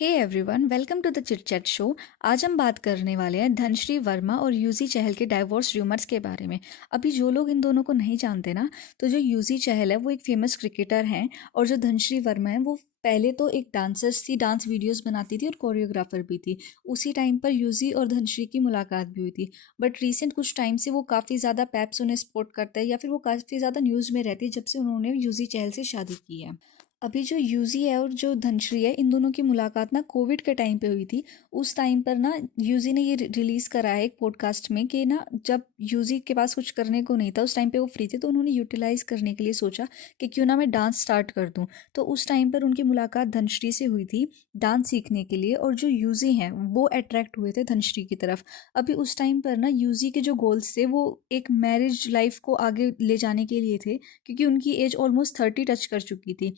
Hey everyone, welcome to the chit chat show. आज हम बात करने वाले हैं धनश्री वर्मा और यूजी चहल के डाइवोर्स र्यूमर्स के बारे में। अभी जो लोग इन दोनों को नहीं जानते ना, तो जो यूजी चहल है वो एक फेमस क्रिकेटर हैं और जो धनश्री वर्मा है वो पहले तो एक डांसर्स थी, डांस वीडियोस बनाती थी और कोरियोग्राफर भी थी। उसी टाइम पर यूजी और धनश्री की मुलाकात भी हुई थी। बट रिसेंट कुछ टाइम से वो काफ़ी ज़्यादा पैप्स उन्हें सपोर्ट करता है या फिर वो काफ़ी ज़्यादा न्यूज़ में रहती है जब से उन्होंने यूजी चहल से शादी की है। अभी जो यूजी है और जो धनश्री है, इन दोनों की मुलाकात ना कोविड के टाइम पे हुई थी। उस टाइम पर ना यूजी ने ये रिलीज़ करा है एक पॉडकास्ट में कि ना जब यूजी के पास कुछ करने को नहीं था, उस टाइम पे वो फ्री थे, तो उन्होंने यूटिलाइज करने के लिए सोचा कि क्यों ना मैं डांस स्टार्ट कर दूं। तो उस टाइम पर उनकी मुलाकात धनश्री से हुई थी डांस सीखने के लिए, और जो यूजी हैं वो अट्रैक्ट हुए थे धनश्री की तरफ। अभी उस टाइम पर ना यूजी के जो गोल्स थे वो एक मैरिज लाइफ को आगे ले जाने के लिए थे, क्योंकि उनकी एज ऑलमोस्ट 30 टच कर चुकी थी।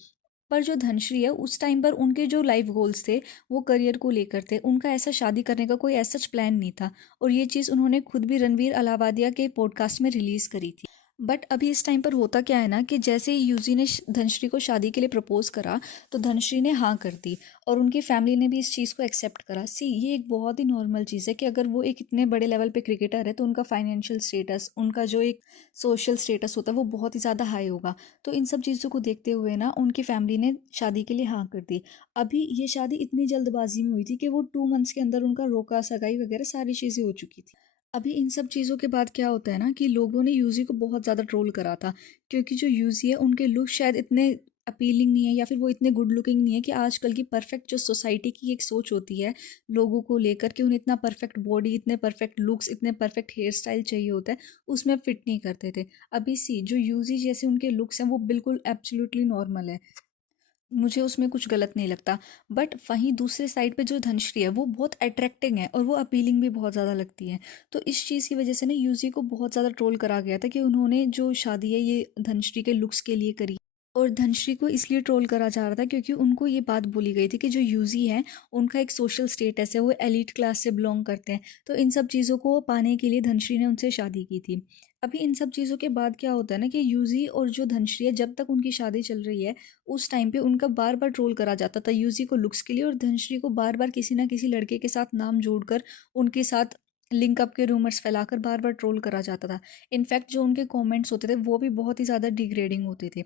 पर जो धनश्री है उस टाइम पर उनके जो लाइफ गोल्स थे वो करियर को लेकर थे। उनका ऐसा शादी करने का कोई ऐसा प्लान नहीं था, और ये चीज़ उन्होंने खुद भी रणवीर अलावादिया के पॉडकास्ट में रिलीज़ करी थी। बट अभी इस टाइम पर होता क्या है ना कि जैसे ही यूजी ने धनश्री को शादी के लिए प्रपोज करा, तो धनश्री ने हाँ कर दी और उनकी फैमिली ने भी इस चीज़ को एक्सेप्ट करा। सी, ये एक बहुत ही नॉर्मल चीज़ है कि अगर वो एक इतने बड़े लेवल पे क्रिकेटर है तो उनका फाइनेंशियल स्टेटस, उनका जो एक सोशल स्टेटस होता है वो बहुत ही ज़्यादा हाई होगा। तो इन सब चीज़ों को देखते हुए ना उनकी फैमिली ने शादी के लिए हाँ कर दी। अभी ये शादी इतनी जल्दबाजी में हुई थी कि वो 2 मंथ्स के अंदर उनका रोका, सगाई वगैरह सारी चीज़ें हो चुकी थी। अभी इन सब चीज़ों के बाद क्या होता है ना कि लोगों ने यूजी को बहुत ज़्यादा ट्रोल करा था, क्योंकि जो यूजी है उनके लुक शायद इतने अपीलिंग नहीं है या फिर वो इतने गुड लुकिंग नहीं है कि आजकल की परफेक्ट जो सोसाइटी की एक सोच होती है लोगों को लेकर कि उन्हें इतना परफेक्ट बॉडी, इतने परफेक्ट लुक्स, इतने परफेक्ट हेयर स्टाइल चाहिए होता है, उसमें फिट नहीं करते थे। अभी सी, जो यूजी जैसे उनके लुक्स हैं वो बिल्कुल एब्सोल्युटली नॉर्मल है, मुझे उसमें कुछ गलत नहीं लगता। बट वहीं दूसरे साइड पे जो धनश्री है वो बहुत अट्रैक्टिंग है और वो अपीलिंग भी बहुत ज़्यादा लगती है। तो इस चीज़ की वजह से ना यूजी को बहुत ज़्यादा ट्रोल करा गया था कि उन्होंने जो शादी है ये धनश्री के लुक्स के लिए करी। और धनश्री को इसलिए ट्रोल करा जा रहा था क्योंकि उनको ये बात बोली गई थी कि जो यूजी है उनका एक सोशल स्टेटस है, वो एलिट क्लास से बिलोंग करते हैं। तो इन सब चीज़ों को पाने के लिए धनश्री ने उनसे शादी की थी। अभी इन सब चीज़ों के बाद क्या होता है ना कि यूजी और जो धनश्री है, जब तक उनकी शादी चल रही है उस टाइम पे उनका बार बार ट्रोल करा जाता था यूजी को लुक्स के लिए, और धनश्री को बार बार किसी ना किसी लड़के के साथ नाम जोड़कर उनके साथ लिंकअप के रूमर्स फैलाकर बार बार ट्रोल करा जाता था। इनफैक्ट जो उनके कमेंट्स होते थे वो भी बहुत ही ज़्यादा डिग्रेडिंग होते थे।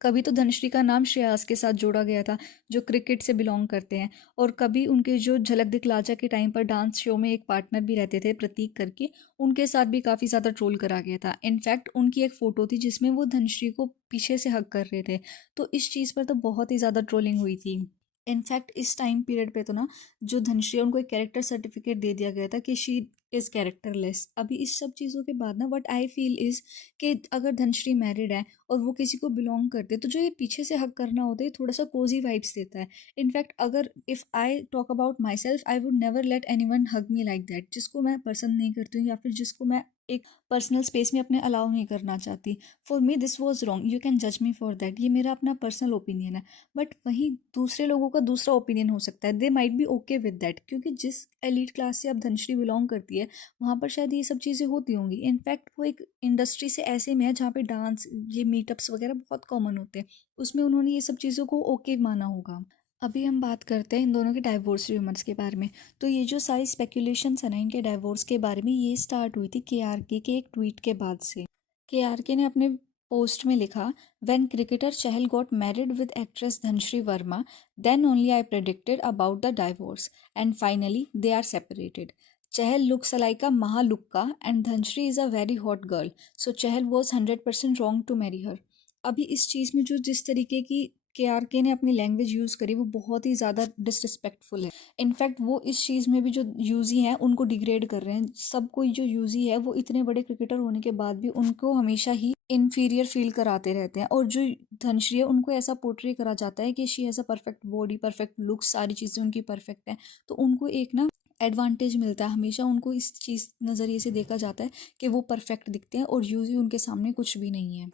कभी तो धनश्री का नाम श्रेयास के साथ जोड़ा गया था, जो क्रिकेट से बिलोंग करते हैं, और कभी उनके जो झलक दिखलाजा के टाइम पर डांस शो में एक पार्टनर भी रहते थे प्रतीक करके, उनके साथ भी काफ़ी ज़्यादा ट्रोल करा गया था। इनफैक्ट उनकी एक फ़ोटो थी जिसमें वो धनश्री को पीछे से हग कर रहे थे। तो इस चीज़ पर तो बहुत ही ज़्यादा ट्रोलिंग हुई थी। इनफैक्ट इस टाइम पीरियड पे तो ना जो धनश्री है उनको एक कैरेक्टर सर्टिफिकेट दे दिया गया था कि शी इज़ कैरेक्टरलेस। अभी इस सब चीज़ों के बाद ना व्हाट आई फील इज़ कि अगर धनश्री मैरिड है और वो किसी को बिलोंग करते, तो जो ये पीछे से हक करना होता है ये थोड़ा सा कोजी वाइब्स देता है। इनफैक्ट अगर if I talk about my self, I would never let any one hug me like that. जिसको मैं पसंद नहीं करती हूँ या फिर जिसको मैं एक पर्सनल स्पेस में अपने अलाउ नहीं करना चाहती, for me this was wrong, you can जज मी फॉर दैट। ये मेरा अपना पर्सनल ओपिनियन है। बट वहीं दूसरे लोगों का दूसरा ओपिनियन हो सकता है, they might be okay with that, क्योंकि जिस एलीट क्लास से अब धनश्री बिलोंग करती है वहाँ पर शायद ये सब चीज़ें होती होंगी। इनफैक्ट वो एक इंडस्ट्री से ऐसे में है जहाँ पे डांस, ये मीटअप्स वगैरह बहुत कॉमन होते हैं, उसमें उन्होंने ये सब चीज़ों को ओके माना होगा। अभी हम बात करते हैं इन दोनों के डाइवोर्स रूमर्स के बारे में। तो ये जो सारी स्पेकुलेशंस है ना इनके डाइवोर्स के बारे में, ये स्टार्ट हुई थी केआरके के एक ट्वीट के बाद से। केआरके ने अपने पोस्ट में लिखा, when cricketer Chahal got married with actress Dhanashree Verma, then only I predicted about the divorce and finally they are separated. Chahal looks like a Mahalukka and Dhanshri is a very hot girl, so Chahal was 100% wrong to marry her। अभी इस चीज़ में जो जिस तरीके की केआरके ने अपनी language use करी वो बहुत ही ज़्यादा डिसरिस्पेक्टफुल है। इनफैक्ट वो इस चीज़ में भी जो यूजी हैं उनको डिग्रेड कर रहे हैं। सब कोई जो यूजी है वो इतने बड़े क्रिकेटर होने के बाद भी उनको हमेशा ही इन्फीरियर फील कराते रहते हैं, और जो धनश्री है उनको ऐसा पोर्ट्रे करा जाता है कि she has a perfect body, perfect looks, सारी चीज़ें उनकी परफेक्ट हैं। तो उनको एक ना एडवांटेज मिलता है, हमेशा उनको इस चीज़ नज़रिए से देखा जाता है कि वो परफेक्ट दिखते हैं और यूजी उनके सामने कुछ भी नहीं है।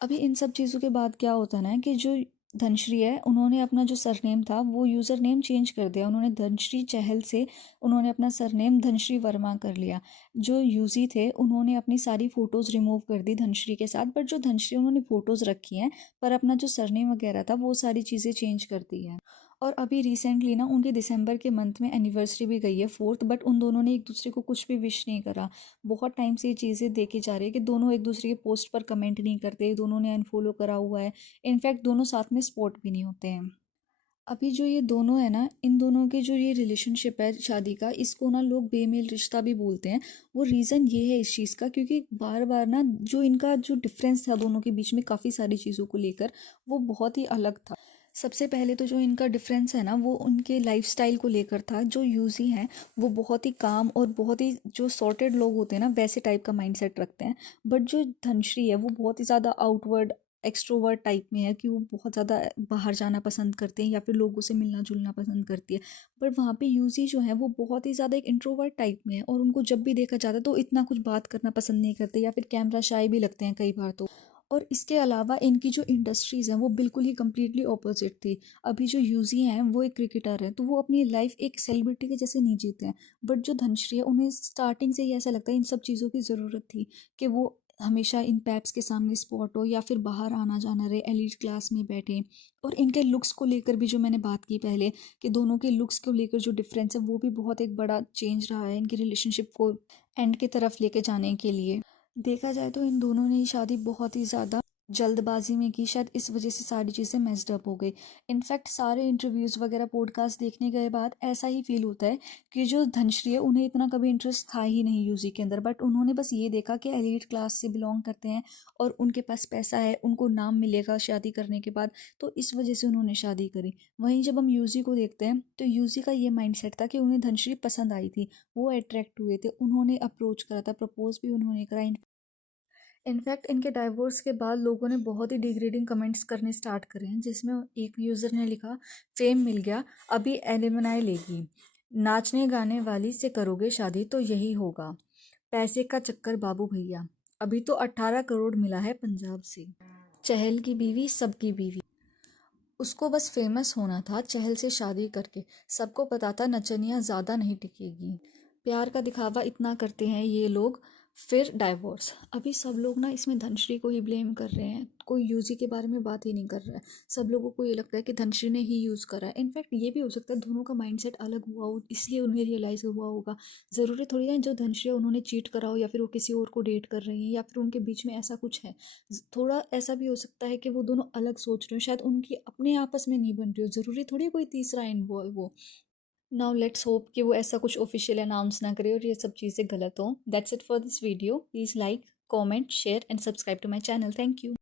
अभी इन सब चीज़ों के बाद क्या होता है ना कि जो धनश्री है उन्होंने अपना जो सरनेम था वो यूज़र नेम चेंज कर दिया। उन्होंने धनश्री चहल से उन्होंने अपना सरनेम धनश्री वर्मा कर लिया। जो यूजी थे उन्होंने अपनी सारी फ़ोटोज़ रिमूव कर दी धनश्री के साथ, बट जो धनश्री उन्होंने फ़ोटोज़ रखी हैं पर अपना जो सरनेम वगैरह था वो सारी चीज़ें चेंज कर दी हैं। और अभी रिसेंटली ना उनके दिसंबर के मंथ में एनिवर्सरी भी गई है 4th, बट उन दोनों ने एक दूसरे को कुछ भी विश नहीं करा। बहुत टाइम से ये चीज़ें देखी जा रही है कि दोनों एक दूसरे के पोस्ट पर कमेंट नहीं करते, दोनों ने अनफॉलो करा हुआ है। इनफैक्ट दोनों साथ में स्पॉट भी नहीं होते हैं। अभी जो ये दोनों है ना, इन दोनों के जो ये रिलेशनशिप है शादी का, इसको ना लोग बेमेल रिश्ता भी बोलते हैं। वो रीज़न ये है इस चीज़ का, क्योंकि बार बार ना जो इनका जो डिफरेंस था दोनों के बीच में काफ़ी सारी चीज़ों को लेकर, वो बहुत ही अलग था। सबसे पहले तो जो इनका डिफरेंस है ना, वो उनके लाइफस्टाइल को लेकर था। जो यूजी हैं वो बहुत ही काम और बहुत ही जो सॉर्टेड लोग होते हैं ना, वैसे टाइप का माइंडसेट रखते हैं। बट जो धनश्री है वो बहुत ही ज़्यादा आउटवर्ड एक्सट्रोवर्ट टाइप में है, कि वो बहुत ज़्यादा बाहर जाना पसंद करते हैं या फिर लोगों से मिलना जुलना पसंद करती है। पर वहाँ पे यूजी जो है वो बहुत ही ज़्यादा एक इंट्रोवर्ट टाइप में है, और उनको जब भी देखा जाता है तो इतना कुछ बात करना पसंद नहीं करते, या फिर कैमरा शाय भी लगते हैं कई बार तो। और इसके अलावा इनकी जो इंडस्ट्रीज़ हैं वो बिल्कुल ही कम्प्लीटली ऑपोजिट थी। अभी जो यूजी हैं वो एक क्रिकेटर हैं, तो वो अपनी लाइफ एक सेलिब्रिटी के जैसे नहीं जीते हैं। बट जो धनश्री है, उन्हें स्टार्टिंग से ही ऐसा लगता है इन सब चीज़ों की ज़रूरत थी, कि वो हमेशा इन पैप्स के सामने स्पॉट हो, या फिर बाहर आना जाना रहे, एलिट क्लास में बैठे। और इनके लुक्स को लेकर भी जो मैंने बात की पहले, कि दोनों के लुक्स को लेकर जो डिफरेंस है वो भी बहुत एक बड़ा चेंज रहा है इनकी रिलेशनशिप को एंड की तरफ लेके जाने के लिए। देखा जाए तो इन दोनों ने शादी बहुत ही ज़्यादा जल्दबाजी में की, शायद इस वजह से सारी चीज़ें मेस्ड अप हो गई। इनफैक्ट सारे इंटरव्यूज़ वगैरह पॉडकास्ट देखने के बाद ऐसा ही फील होता है कि जो धनश्री है उन्हें इतना कभी इंटरेस्ट था ही नहीं यूजी के अंदर, बट उन्होंने बस ये देखा कि एलीट क्लास से बिलोंग करते हैं और उनके पास पैसा है, उनको नाम मिलेगा शादी करने के बाद, तो इस वजह से उन्होंने शादी करी। वहीं जब हम यूजी को देखते हैं तो यूजी का ये माइंडसेट था कि उन्हें धनश्री पसंद आई थी, वो अट्रैक्ट हुए थे, उन्होंने अप्रोच करा था, प्रपोज भी उन्होंने करा। इनफैक्ट इनके डाइवोर्स के बाद लोगों ने बहुत ही डिग्रेडिंग कमेंट्स करने स्टार्ट करे हैं, जिसमें एक यूज़र ने लिखा, फेम मिल गया अभी एलिमनाई लेगी, नाचने गाने वाली से करोगे शादी तो यही होगा, पैसे का चक्कर बाबू भैया, अभी तो 18 करोड़ मिला है पंजाब से, चहल की बीवी सबकी बीवी, उसको बस फेमस होना था चहल से शादी करके, सबको पता था नचनिया ज़्यादा नहीं टिकेगी, प्यार का दिखावा इतना करते हैं ये लोग, फिर डाइवोर्स। अभी सब लोग ना इसमें धनश्री को ही ब्लेम कर रहे हैं, कोई यूजी के बारे में बात ही नहीं कर रहा है। सब लोगों को ये लगता है कि धनश्री ने ही यूज़ करा है। इनफैक्ट ये भी हो सकता है दोनों का माइंडसेट अलग हुआ हो, इसलिए उन्हें रियलाइज़ हुआ होगा। ज़रूरी थोड़ी ना जो धनश्री है उन्होंने चीट करा हो, या फिर वो किसी और को डेट कर रही हैं, या फिर उनके बीच में ऐसा कुछ है। थोड़ा ऐसा भी हो सकता है कि वो दोनों अलग सोच रहे हो, शायद उनकी अपने आपस में नहीं बन रही हो, ज़रूरी थोड़ी कोई तीसरा इन्वॉल्व हो। नाउ लेट्स होप कि वो ऐसा कुछ ऑफिशियल अनाउंस ना करे और ये सब चीज़ें गलत हो। That's it for this video. Please like, comment, share and subscribe to my channel. Thank you.